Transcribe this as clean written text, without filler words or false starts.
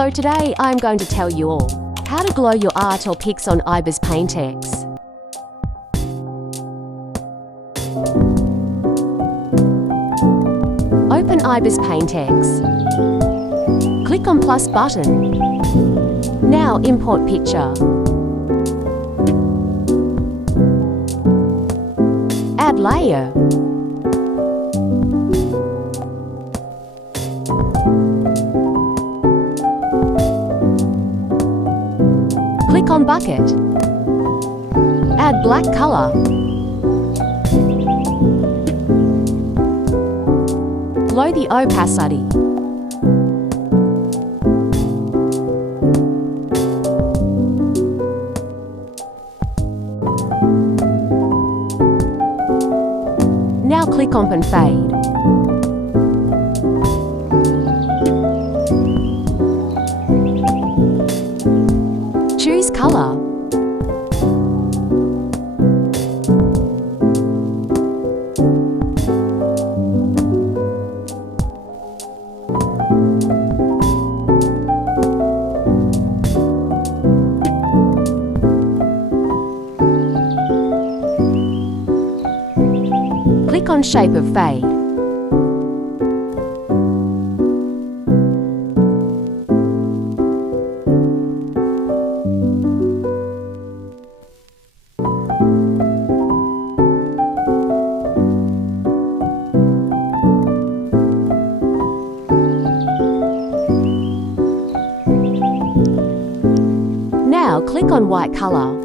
So today I'm going to tell you all how to glow your art or pics on ibispaintx. Open ibispaintx. Click on plus button. Now import picture. Add layer. Click on bucket. Add black color. Lower the opacity. Now click on and fade. Choose color. Click on shape of fade. Now click on white color.